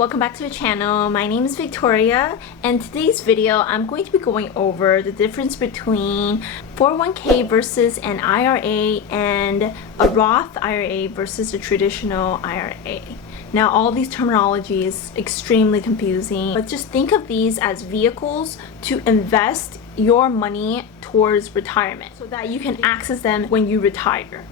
welcome back to the channel. My name is Victoria, and today's video I'm going to be going over the difference between 401k versus an IRA and a Roth IRA versus a traditional IRA. Now, all these terminology is extremely confusing, but just think of these as vehicles to invest your money towards retirement so that you can access them when you retire.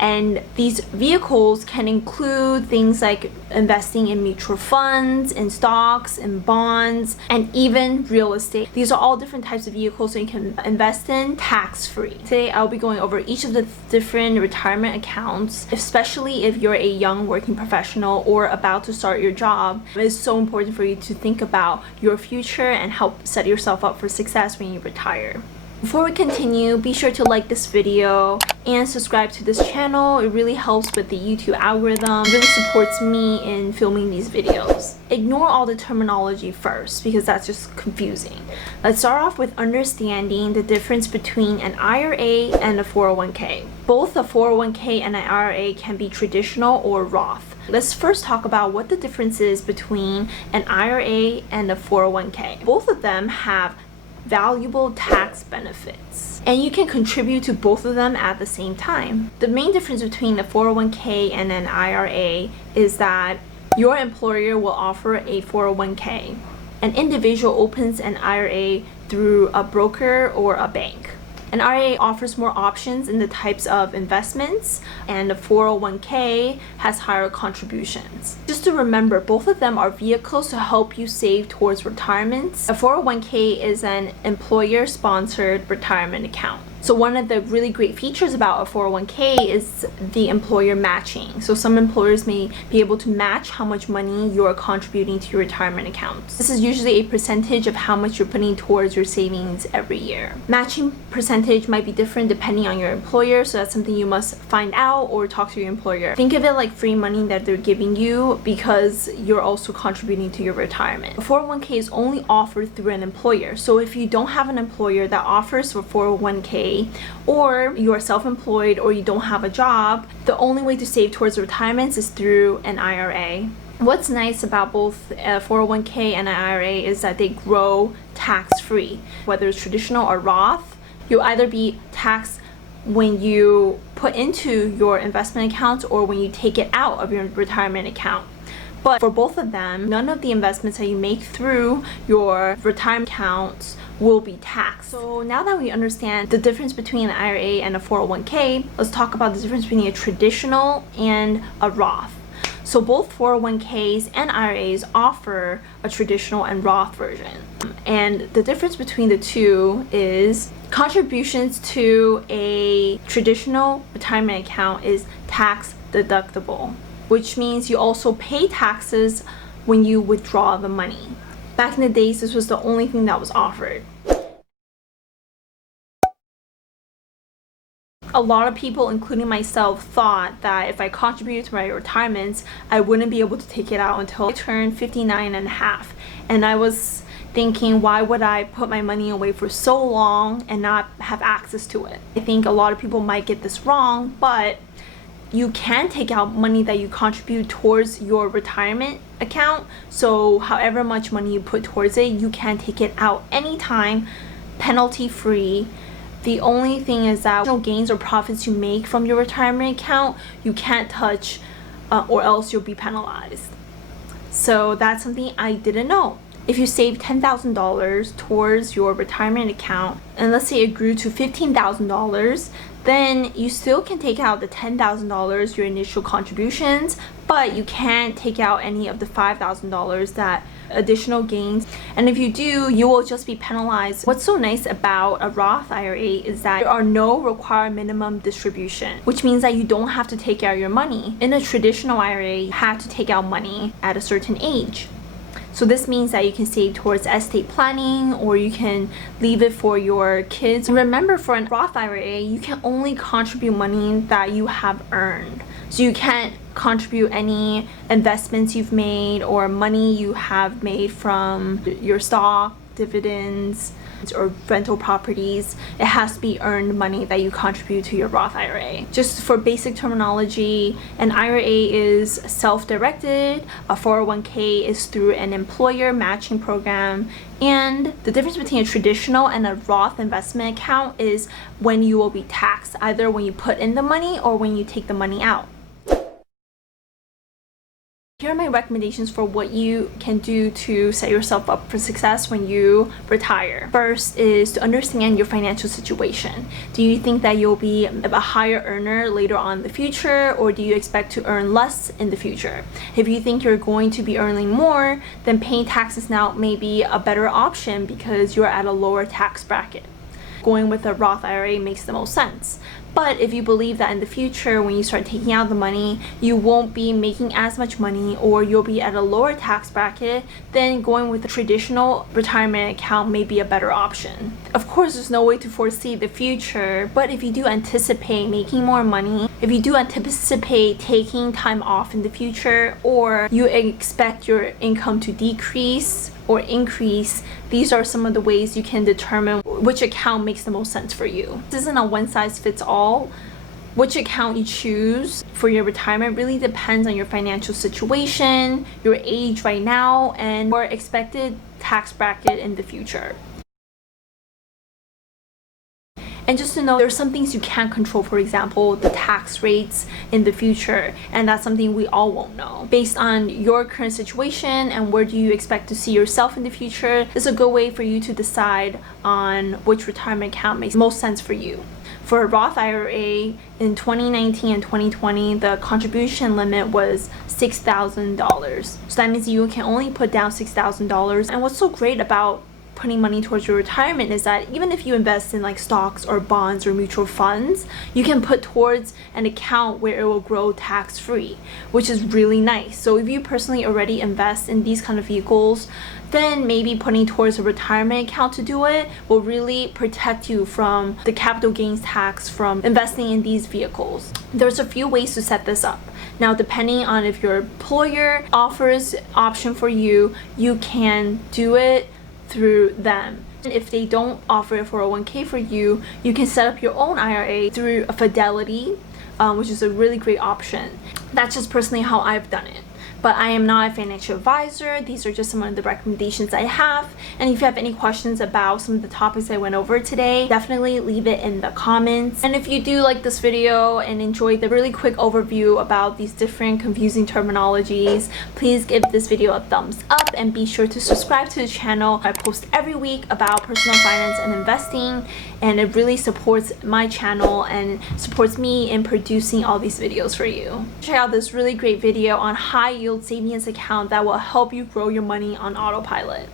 And these vehicles can include things like investing in mutual funds, in stocks, in bonds, and even real estate. These are all different types of vehicles that you can invest in tax-free. Today, I'll be going over each of the different retirement accounts, especially if you're a young working professional or about to start your job. It is so important for you to think about your future and help set yourself up for success when you retire. Before we continue, be sure to like this video and subscribe to this channel. It really helps with the YouTube algorithm. It really supports me in filming these videos. Ignore all the terminology first because that's just confusing. Let's start off with understanding the difference between an IRA and a 401k. Both a 401k and an IRA can be traditional or Roth. Let's first talk about what the difference is between an IRA and a 401k. Both of them have valuable tax benefits, and you can contribute to both of them at the same time. The main difference between a 401k and an IRA is that your employer will offer a 401k. An individual opens an IRA through a broker or a bank. An IRA offers more options in the types of investments, and the 401k has higher contributions. Just to remember, both of them are vehicles to help you save towards retirement. A 401k is an employer-sponsored retirement account. So one of the really great features about a 401k is the employer matching. So some employers may be able to match how much money you're contributing to your retirement accounts. This is usually a percentage of how much you're putting towards your savings every year. Matching percentage might be different depending on your employer, so that's something you must find out or talk to your employer. Think of it like free money that they're giving you because you're also contributing to your retirement. A 401k is only offered through an employer. So if you don't have an employer that offers for 401k, or you are self-employed or you don't have a job, the only way to save towards retirement is through an IRA. What's nice about both a 401k and an IRA is that they grow tax-free. Whether it's traditional or Roth, you'll either be taxed when you put into your investment accounts or when you take it out of your retirement account. But for both of them, none of the investments that you make through your retirement accounts will be taxed. So now that we understand the difference between an IRA and a 401k, let's talk about the difference between a traditional and a Roth. So both 401ks and IRAs offer a traditional and Roth version. And the difference between the two is contributions to a traditional retirement account is tax deductible, which means you also pay taxes when you withdraw the money. Back in the days, this was the only thing that was offered. A lot of people, including myself, thought that if I contributed to my retirement, I wouldn't be able to take it out until I turned 59 and a half. And I was thinking, why would I put my money away for so long and not have access to it? I think a lot of people might get this wrong, but you can take out money that you contribute towards your retirement account. So however much money you put towards it, you can take it out anytime, penalty free. The only thing is that no gains or profits you make from your retirement account, you can't touch or else you'll be penalized. So that's something I didn't know. If you save $10,000 towards your retirement account, and let's say it grew to $15,000, then you still can take out the $10,000, your initial contributions, but you can't take out any of the $5,000 that additional gains. And if you do, you will just be penalized. What's so nice about a Roth IRA is that there are no required minimum distribution, which means that you don't have to take out your money. In a traditional IRA, you have to take out money at a certain age. So this means that you can save towards estate planning, or you can leave it for your kids. And remember, for a Roth IRA, you can only contribute money that you have earned. So you can't contribute any investments you've made or money you have made from your stock, dividends, or rental properties, it has to be earned money that you contribute to your Roth IRA. Just for basic terminology, an IRA is self-directed, a 401k is through an employer matching program, and the difference between a traditional and a Roth investment account is when you will be taxed, either when you put in the money or when you take the money out. Here are my recommendations for what you can do to set yourself up for success when you retire. First is to understand your financial situation. Do you think that you'll be a higher earner later on in the future, or do you expect to earn less in the future? If you think you're going to be earning more, then paying taxes now may be a better option because you're at a lower tax bracket. Going with a Roth IRA makes the most sense. But if you believe that in the future, when you start taking out the money, you won't be making as much money or you'll be at a lower tax bracket, then going with a traditional retirement account may be a better option. Of course, there's no way to foresee the future, but if you do anticipate making more money, if you do anticipate taking time off in the future, or you expect your income to decrease or increase, these are some of the ways you can determine which account makes the most sense for you. This isn't a one-size-fits-all. Which account you choose for your retirement really depends on your financial situation, your age right now, and your expected tax bracket in the future. And just to know, there are some things you can't control, for example, the tax rates in the future, and that's something we all won't know. Based on your current situation and where do you expect to see yourself in the future, is a good way for you to decide on which retirement account makes most sense for you. For a Roth IRA, in 2019 and 2020, the contribution limit was $6,000. So that means you can only put down $6,000. And what's so great about putting money towards your retirement is that even if you invest in like stocks or bonds or mutual funds, you can put towards an account where it will grow tax-free, which is really nice. So if you personally already invest in these kind of vehicles, then maybe putting towards a retirement account to do it will really protect you from the capital gains tax from investing in these vehicles. There's a few ways to set this up. Now, depending on if your employer offers option for you, you can do it through them. And if they don't offer a 401k for you, you can set up your own IRA through a Fidelity, which is a really great option. That's just personally how I've done it. But I am not a financial advisor. These are just some of the recommendations I have. And if you have any questions about some of the topics I went over today, definitely leave it in the comments. And if you do like this video and enjoy the really quick overview about these different confusing terminologies, please give this video a thumbs up and be sure to subscribe to the channel. I post every week about personal finance and investing, and it really supports my channel and supports me in producing all these videos for you. Check out this really great video on high yield savings account that will help you grow your money on autopilot.